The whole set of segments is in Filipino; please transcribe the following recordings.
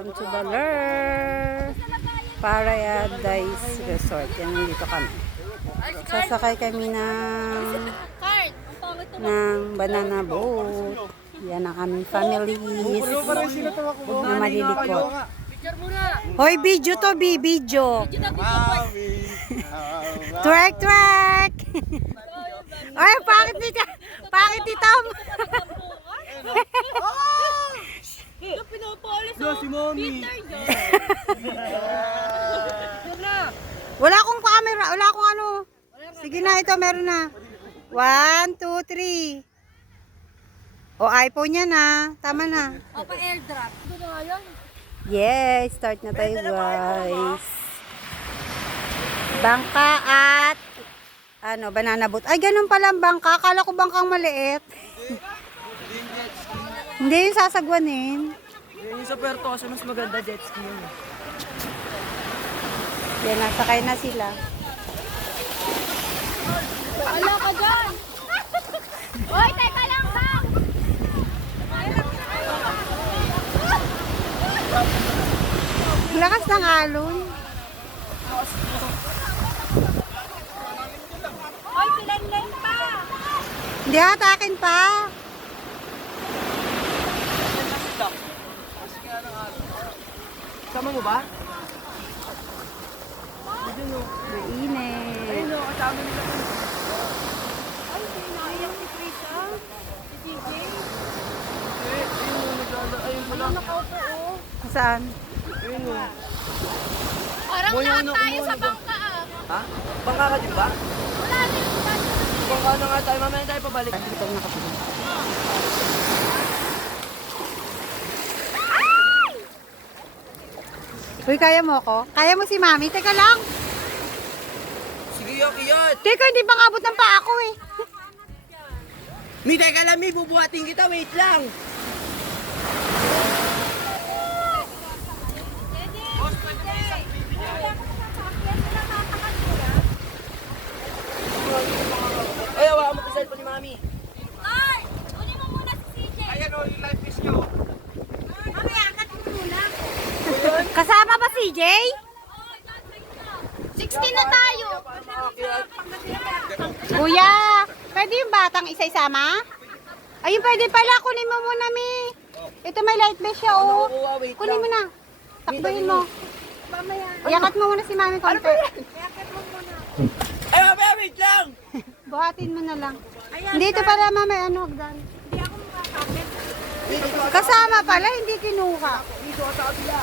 Welcome to the Lure Paradise Resort. Yan, nandito kami. Sasakay kami ng banana boat. Yan ang aming families na malilikot. Hoy, video to, video. Twerk, twerk. Ay, bakit dito? Bakit dito? Si Mommy. Wala akong camera, wala akong ano. Sige na, ito meron na. 1, 2, 3. O, iPhone yan na. Tama na. O, pa-airdrop. Ito na nga yun. Yes, start na tayo guys. Bangka at ano, banana boat. Ay, ganun pala ang bangka. Akala ko bangkang maliit. Hindi yung sasagwanin. Yung sa Puerto kasi mas maganda jet ski yun. Yan, nasakay na sila. Ala ka dyan! Hoy, teka lang ba? Lakas ng alon. Hoy, silanlan pa! Hindi hatakin pa. Sama mo ba? Mainit. Ayun o, kasama nila. Ay, sinayang si Trisha. Si TJ. Ayun o, ayun pala. Nakaupo, oh. Saan? Ayun o. Parang Moyo, lahat ano, tayo umuwi sa ka. bangka, ah. Ha? Bangka ka din ba? Wala na yung Bangka na nga tayo, mamaya tayo pabalik. Dito nakapagod. Uy, kaya mo ako? Kaya mo si Mami? Teka lang. Sige, yakiyat. Teka, hindi pa kabot ng paa ko eh. Mi, teka lang, Mi, bubuhatin kita, wait lang. Ay, hawakan mo ito cellphone ni Mami. Ay! Kunin mo muna si CJ. Ayan o, yung life fish nyo. Mami, angkat mo muna. Kasama ba si Jay? 16 na tayo. Kuya, pwede yung batang isa-isama? Ayun, pwede pala. Kunin mo muna, Mi. Ito may light vest siya, oh. Wait Kunin mo lang. na. Takbuhin mo. Mamaya. Iyakat mo muna si Mami konti. Iakit mo muna. Ay, mamaya, wait lang. Buhatin mo na lang. Ayan, Dito pala, Mami, ano, hagdan. Hindi ako makakapit. Kasama pala, hindi kinuha. Dito ka sa kabila.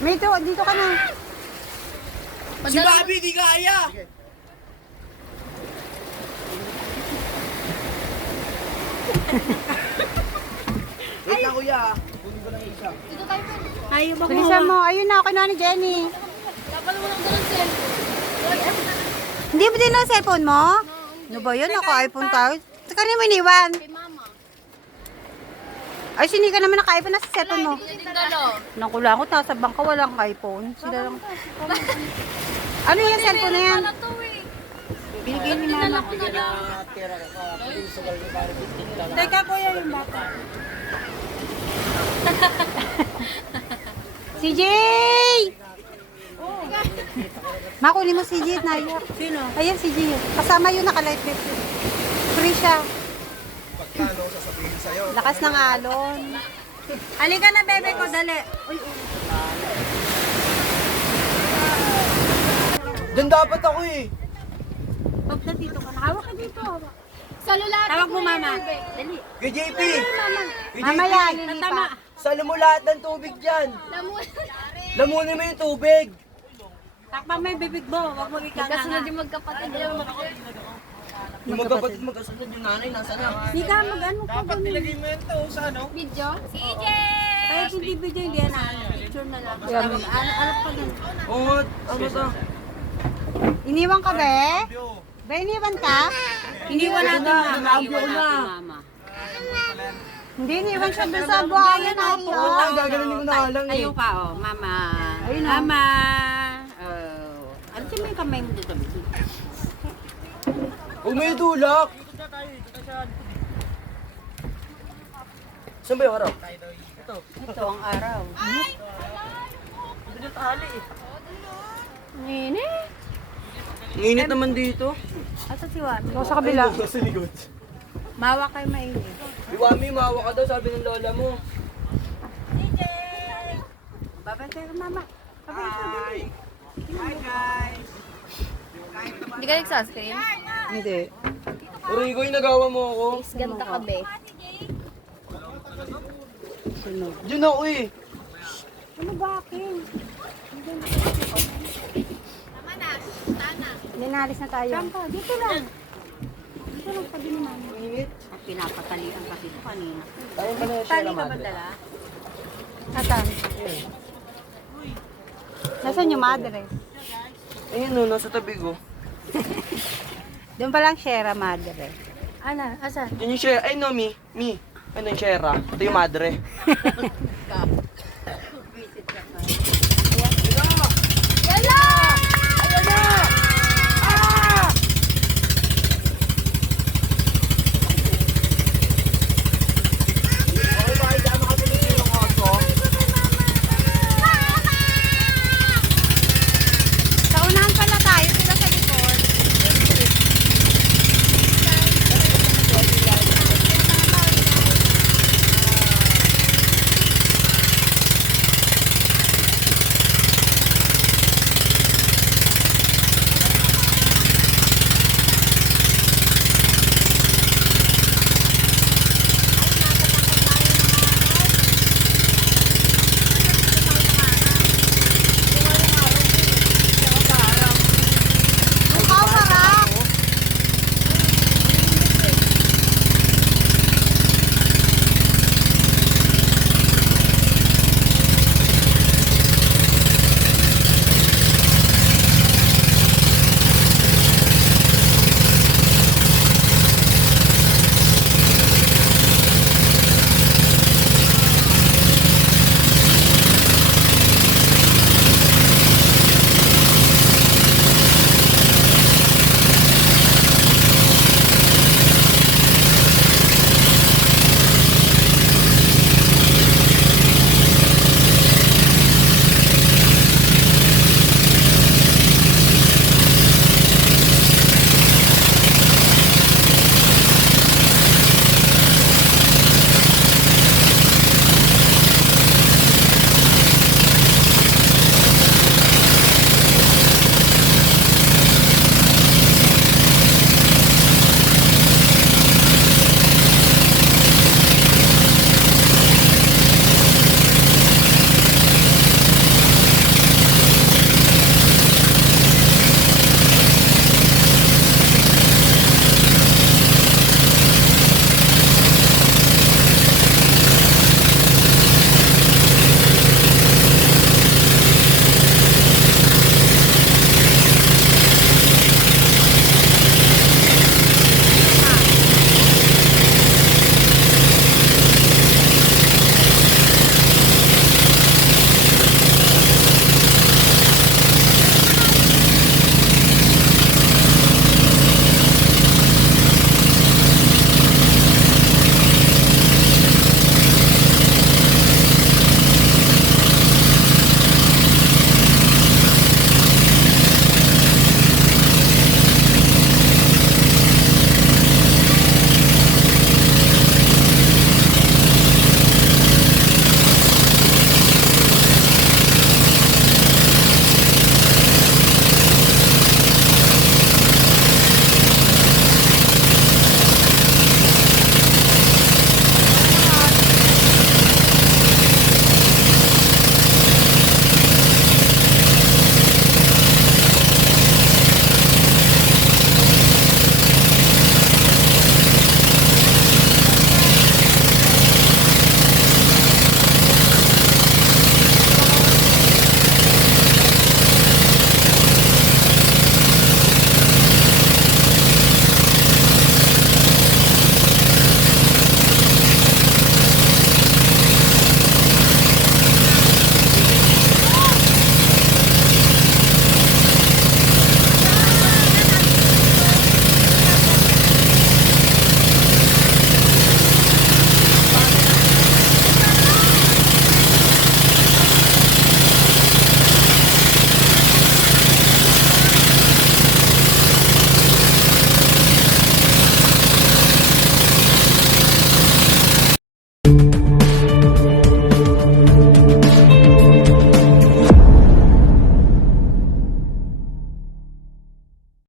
Dito, dito ka na. Si Bobby, di kaya. Wait lang, kuya. Kunin ko lang isa. Dito tayo pwede. Ayun, bilisan mo. Ayun na, kinuha ni Jenny. Dapat mo lang dalang cellphone. Hindi mo din ang cellphone mo? Ano ba yun? Naka-iPhone tayo. Saka mo iniwan. Kay mama. Ay, sini ka naman naka-iPhone na sa cellphone mo. Hindi din dalo. Nang kulangot, nasa bangka, walang iPhone. Sila lang. Ano yung cellphone na yan? Wala to eh. Binigay ni Dinala Mama. ko na lang. Teka, kuya, yung bata. Si Jay! Makunin mo si Jay, naiyak. Sino? Ayan si Jay. Kasama yun, naka-light vest. Free siya. Pagkano sasabihin sa'yo? Lakas ng alon. Halika na, bebe ko, dali. Doon dapat ako eh. Pag dito ka, hawak ka dito. Sa lulati. Tawag mo, Mama. Dali. Kay JP. Kay Mama JP. yan, lilipa. Salo mo lahat ng tubig dyan. Lamunin mo yung tubig. Takpan mo yung bibig mo, huwag mo Kasunod yung magkapatid. Yung magkapatid magkasunod yung nanay, nasa na? Hindi ka mag-ano pa. Dapat nilagay mo yan to sa ano? Video? CJ! Kahit hindi video, hindi yan. Picture na lang. Ano pa dun? Oo, ano to? Iniwan ka, be? Be, iniwan ka? Iniwan natin, Mama. Iniwan na. Hindi, iniwan siya doon sa buhayan na Oo, ang gagaling ko na nga lang eh. Ayaw ka, oh. Mama. Ayun, oh. Mama. Oh. Ano siya may kamay mo dito? Huwag mo yung tulak. Saan ba yung harap? to? Ito ang araw. Hindi na tali eh. Nini. Ang init naman dito. Ato si Wami. Ito sa kabila. Ay, sa likod. Mawa kay mainit. Iwami, maawa ka daw, sabi ng lola mo. Babantay ka, mama. Hi! Hi guys! Hindi ka nagsunscreen? Hindi. Origo, yung nagawa mo ako. Ganda ka, be. Sunog. Diyan ako eh. Ano ba akin? Ninalis na tayo. Sampa, dito lang. Dito lang, sabi ni mama. Ang init. At pinapatalian kasi ito kanina. Tayo pa na siya Tali na ka ba madre. dala? Atan. Nasaan yung madre? Ayun no, nasa tabi ko. Doon pa lang Shera madre. Ana, asan? Yun yung share. Ay no, Mi. Ano yung share? Ito yung madre.